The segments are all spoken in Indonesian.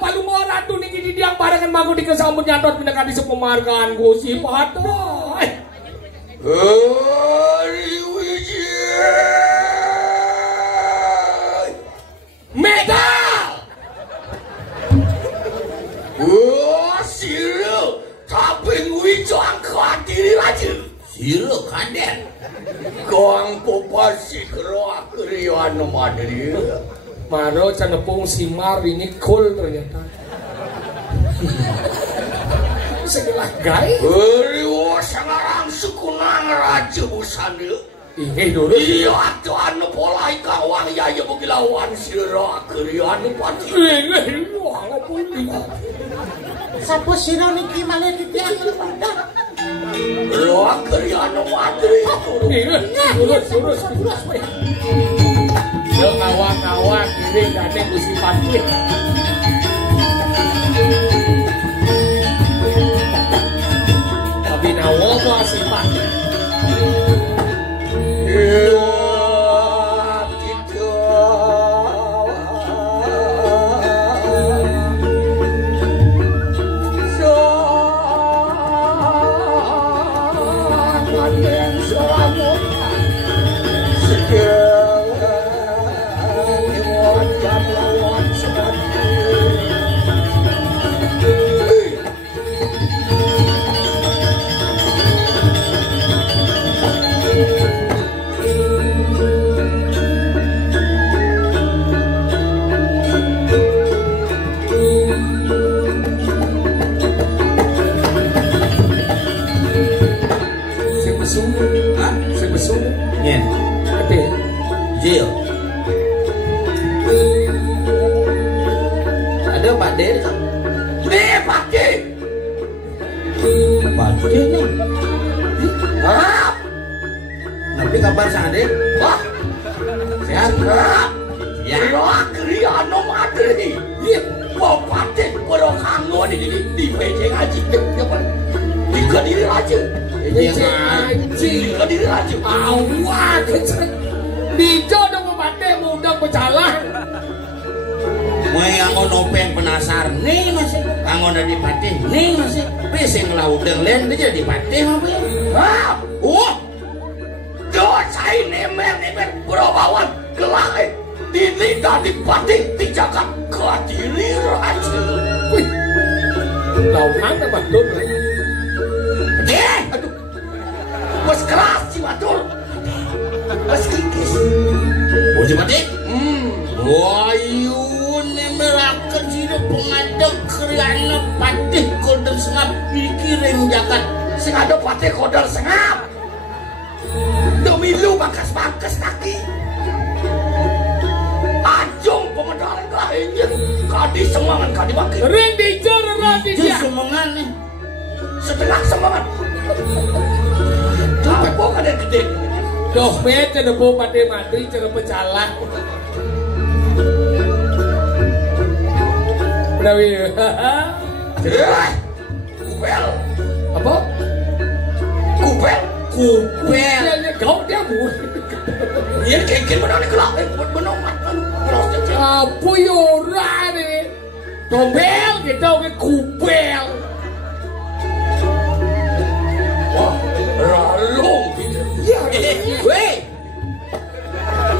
palungo ratu niki di diang barengan mago di kesambut nyatot pindah di sepemargaan Gusti Patoy. Metal. Silo, tapi nguijuang khawatir aja. Silo kaden. Kang popasi keroak keriuan madri. Maro canepung simar ini cool ternyata. Segelah gay. Riwo sangarang sukunang raja busana. Ini dulu. Iya tuh anu polai kawang ya begilawan siro keriuan pati. Ini wah pun. Sapo sira niki malih titian pada. Roak keriuan madri. Terus. Yo kawan-kawan kiri gade Gusti Patoy. Tapi nawa masih Patoy. Jil. Ada Pak D kan? Pak D. Pak D nih. Hah? Nanti kabar sang Ade? Wah. Sehat. Ya. Roak keriano madri. Pak D berokanggo di PJ ngaji. Di Kediri aja. Di Kediri aja. Awak Dijo dong Pate mudah berjalan. Mau yang nopeng penasar nih masih, kangon dari Pate nih masih, pising laut dan lain dia di Pate apa ya? Ah, dosa ini nemen berawan gelai di lidah di Pate dijaga Kediri aja. Wih, lautan apa tuh? Aduh, bos keras sih betul. Mas kikis. Oh Pati? Wayun merakan sini pengadang kriana Pati kodal sengap pikirin jakat. Sing ada Pati kodal sengap. Demilu bakas-bakas lagi. Ajong pengedaran lainnya. Kadi semangat kadi baki. Ring dijar rati dia. Semangat nih. Setengah semangat. Tapi kok ada gede. Dohmet cedepo Pate mati cedepo jalan. Brawi. Kupel. Apa? Kupel. Kupelnya kau dia mur. Iya kayak benar gelap benomat kan. Apa yora nih? Dompel gitu ke kupel. Wah, ralung. Weh,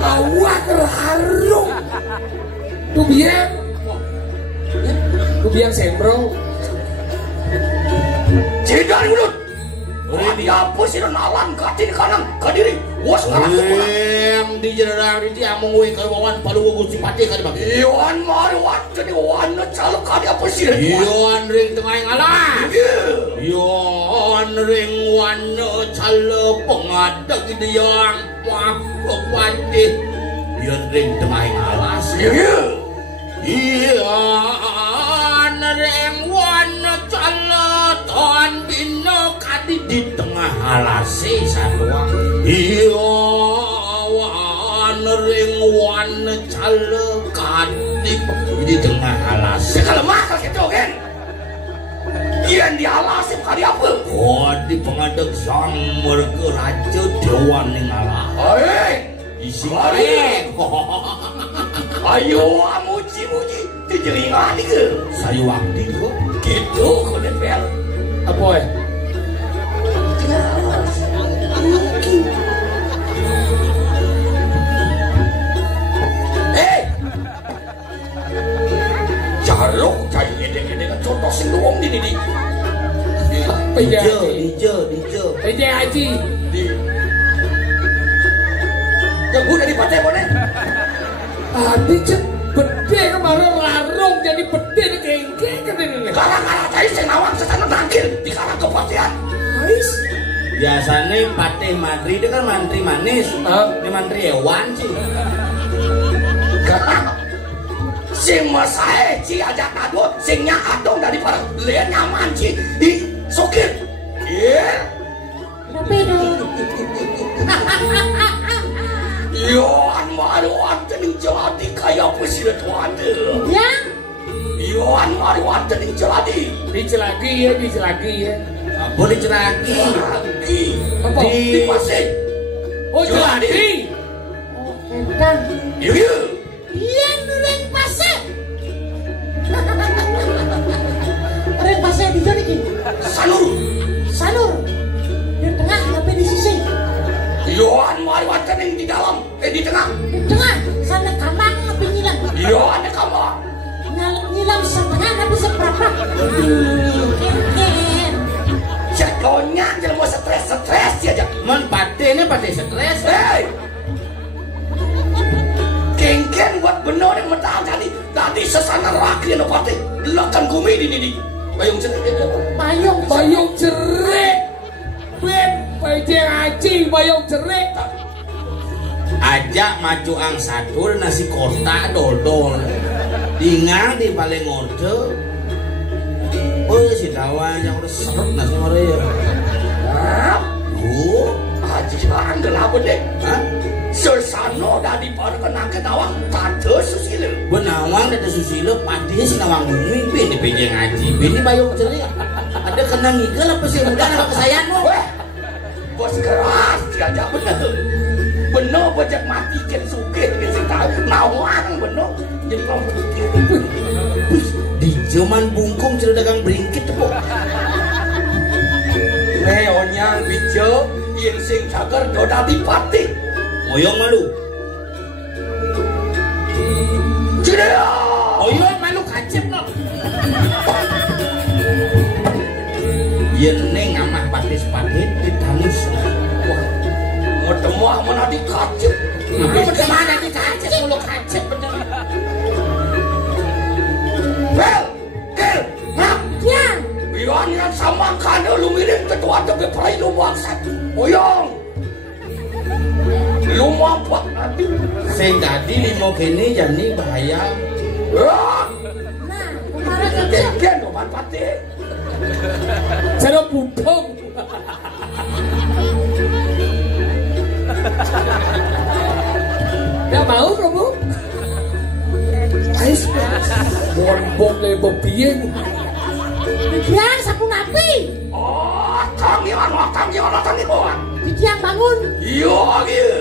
awak rarung. Tuh biang sembrong. Tidak mulut. Ini apa sih nalan katin kanan Kediri. Wah sekarang sekolah. Di jalan ini among weh kawan palu Gusti Pati kan bang. Iwan marwat jadi wana calok kali apa sih? Iwan ring tengah ngalah. Iwan ring wana calok pengadak ini yang Pati. Iwan ring tengah ngalah. Iwan ring wana calok ton bino kadi di tengah alasi sarwa. Iwan ring wana calok kadi di tengah alasi. Kalau makal gitu kan? Ian di alasi kali apa? Oh di pengadek samar ke raja dewan yang ngalah. Hei, isi balik. Ayo muji-muji Dijelingan ke saya waktu kok gitu kok Bel Apa ya? Jaluk cai gede-gede kan contoh sing doang di Dijo PJ Haji yang gue dari Pateh Bonen tadi cek bede kemarin larung jadi bede di kengkeng kan ini gara-gara tadi sing nawang sesana tangkil di kalang kepatian Ais biasanya Pateh Madri itu kan mantri manis ini mantri hewan sih sing masae ci ajak ado sing nyakadong dari para lian nyaman ci di sokir iya Yohan maruan tening jeladi kaya pesile tuande Ya? Yohan maruan tening jeladi dicelagi ya apa diceraki apa? di pasir Oh jeladi Oh, edan. iya Iya, nureng pasir. Nureng pasir di joni ki. Sanur. Di tengah tapi di sisi. Yohan maruan tening di dalam di tengah Di tengah sana kamang tapi nyilang. Yohan ada kamar Nyilang setengah tapi seberapa. Ken. cekonya jelma stres ya aja man Pateh ini Pateh stres hei kengken buat bener yang mental tadi sesana laki yang pati delakan gumi di bayung cerik bayung cerik ben PJ Haji bayung cerik ajak maju ang satu nasi kotak dodol tinggal di paling ngode si dawan yang udah seret nasi Maria Haji sekarang kenapa deh sesano dari para kena ketawang tante susila benawang ada susilo Pateh si nawang bumi ini PJ Haji ini bayung cerik ada kena ngigel apa sih mudah apa kesayangan lo bos keras diajak bener bajak mati kan suke gitu nawang bener jadi kalau di zaman bungkung cerita dagang beringkit tuh kok neonyang bijo yang sing cager doda di pati moyong malu Cina moyong malu kacip lo yeneng amah Pateh ditangis mau temu mana di kacip Mana di kacip mulu kacip bener. Bel Gil Mak Ya. Bion yang sama kan lu mirip ketua tepi perai lu bangsat moyong lu mampat nanti sing tadi limo kene jani bahaya Nah, Kemarin kerja. Gen obat pati cara budong ya mau kamu Ais bombong le bebien Didiang sapu napi. tangiwan Didiang bangun. iya iya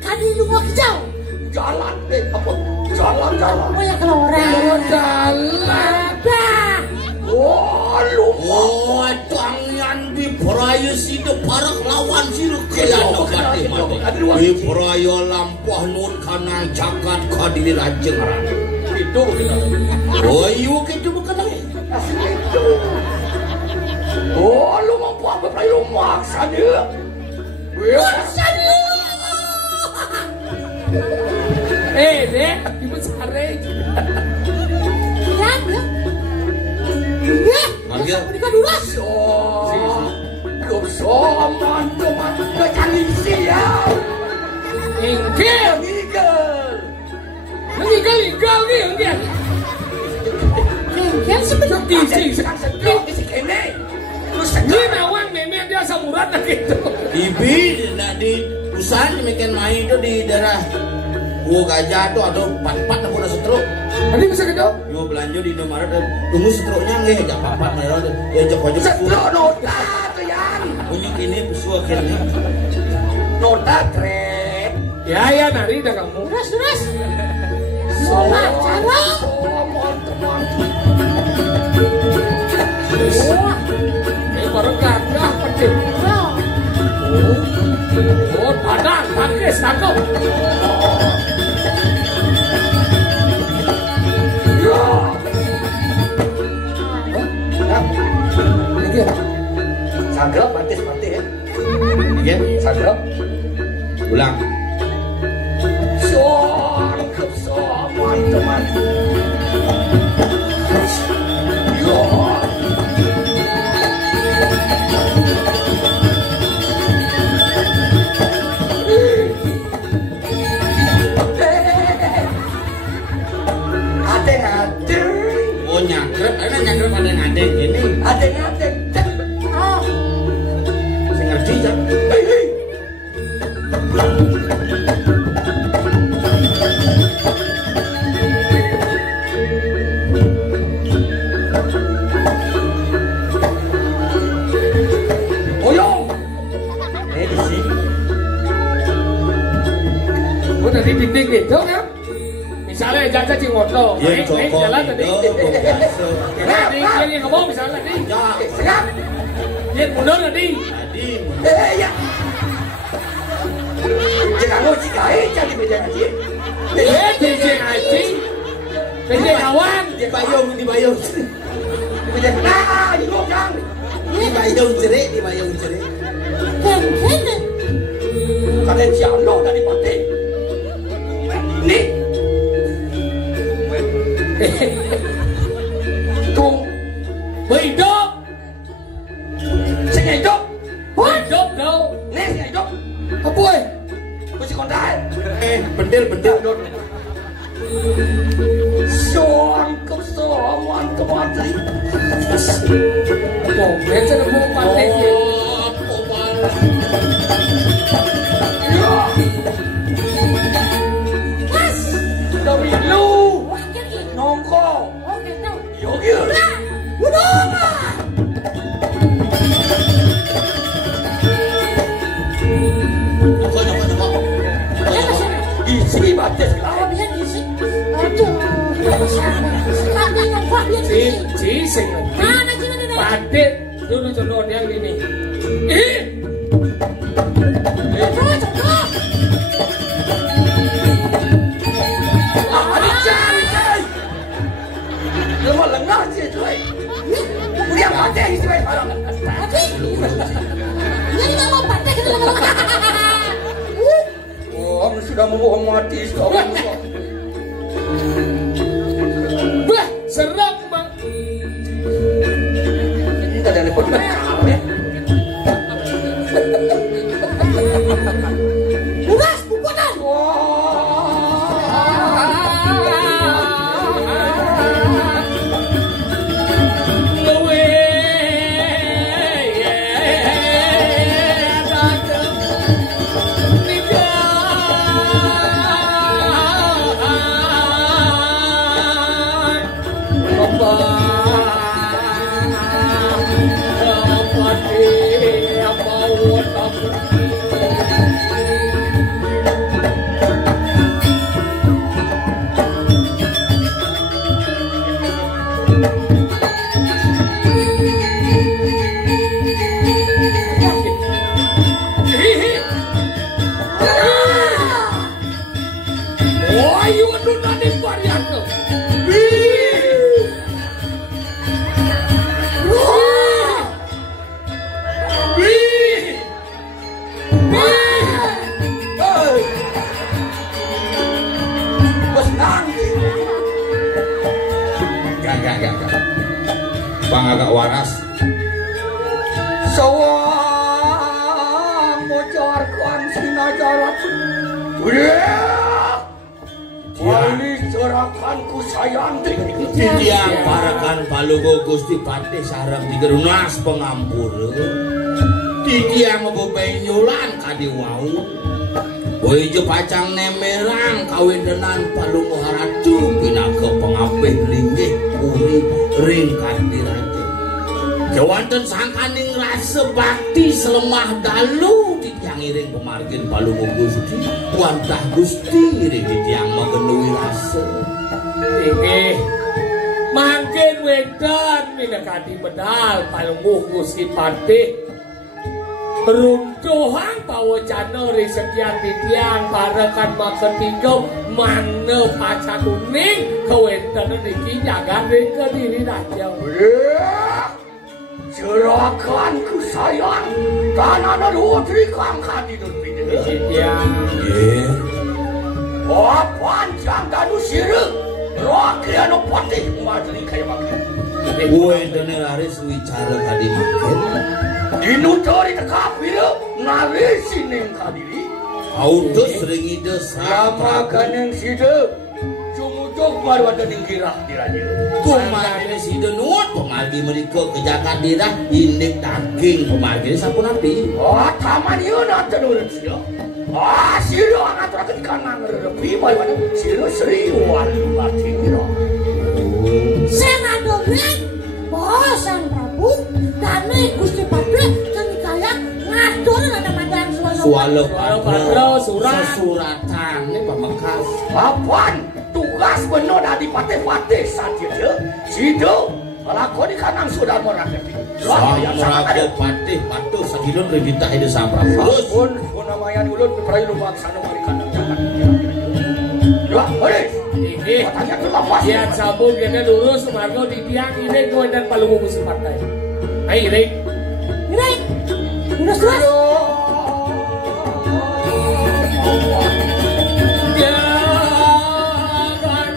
Kadi lu mau kejauh. jalan apa jalan Oh ya keloreng. jalan Dah. wah lu oh tangan di peraya sida parak lawan sila kaya Pateh di peraya lampah nun kanang jagat kadiri lajeng itu oh iya gitu bukan lagi oh lu mampu apa perai lu maksa dia dek ibu sare Ya, ya. Ya. Manggil. Berikan duras. lu soman cuman kecangin sial ingkil ngigel ingkil Kan sebenarnya. si kene lu ini nawang nenek dia samurat gitu Ibi di usaha demikian main itu di daerah gua gajah tuh ada pat-pat aku udah setruk tadi bisa gitu yo belanja di Indomaret tunggu setruknya nggak ya pat-pat mereka ya jok-jok setruk nota tuh yan unik ini pesu akhirnya nota krep ya nari dah kamu Duras. Solat cara. wis tangkep. Sagrap, pantis ya. Iya, sagrap. Ulang. Sagrap, teman-teman. Ade-ade. Oh nyakrep, ada nyakrep ada ngade gini. Ade-ade. Ngerti kan? Oyong. Di sini. Gua dari dinding gitu kan. Misalnya jaga Cingoto, naik jalan tadi. Tadi dia ngomong misalnya tadi. Siap. Dia mundur tadi. Ya. Jangan lo cikai jadi meja ngaji. DJ ngaji. DJ kawan. Dibayung. Meja nah, ini lo kang. Dibayung cerik. Kene. Kalian siapa dari mati? Ini. Tung. Hidup. Saya hidup. Hidup dong. Nih saya hidup. Apa ya? Mesti kontak. Bentil. Sangkep sama teman-teman. Oh, biasa mau pakai dia. Mas, demi lu. Nongko. Oke, tahu. Yogi. Udah. Isi batas Oh, dia ngisi. Aduh, kami nongkrong dia ngisi. Sing. Mana sih ini? Pade dulu contoh yang ini. Cocok. Ada cari. Lu mau lengah sih cuy. Udah mati isi baik barang. Mati. Ini nggak mau pantai kita lama-lama. Oh, sudah mau mati sudah. Bah, serem bang. Ini tak ada telepon. Buras, bukuan. Bang agak waras. Sawang mojarkan sinajarat. Wali jerakanku sayanti. Titiang parakan palugo Gusti Patih sareng digerunas pengampura. Titiang bebenyulan kadi wau. Boijo pacang nemerang kawendenan palungo haratu pinaga pengapih linggih puri ring kandi raja. Kewanten sangkaning rasa bakti selemah dalu titiang iring pemargin palungo Gusti. Wantah Gusti ring titiang magenuwi rasa. Inggih. Mangkin wedan minakati medal palungguh Gusti Patih. runtuhan pawacana sekian titian parekan makan tinggal mana pacar kuning kawenten niki jaga ke diri aja. Serahkan ke saya tanah dua trikang kadi dulu. Ya. Apaan jangan usir. Rokian pati madri kayak makin. Gue dene laris wicara kadi makin. Dinu cari tekapir nalisi neng kadiri. Auto sering ide sama kaneng sida. Cumucuk baru ada dingkirah diranya. Kumargi sida nuat pemargi mereka ke Jakarta dirah indek daging pemargi sampun api. Oh taman yun aja nurut sida. Sida ngatur ketika nangrepi baru ada sida seriuan batin gitu. Senadoreng Bosan Prabu Dane Gusti Padre Cenikaya ngatur ada mandan Swalo suratan ini pamekasan. Apaan tugas benar dari pate-pate saja sido lakoni kanang sudah morakepi. Saya morago pate patuh sadilun revita ide sampra. Pun namanya ulun prai lumak sana mari kanang jalan. Ya, beres. Ini katanya terlepas. Ya sabung kita lurus margo di tiang ini gue dan palungu musuh partai. Ayo Irik. Irik. Lurus terus.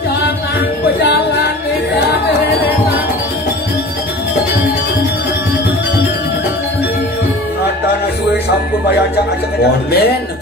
Jangan berjalan Nata nasuwe sampun bayar aja Onden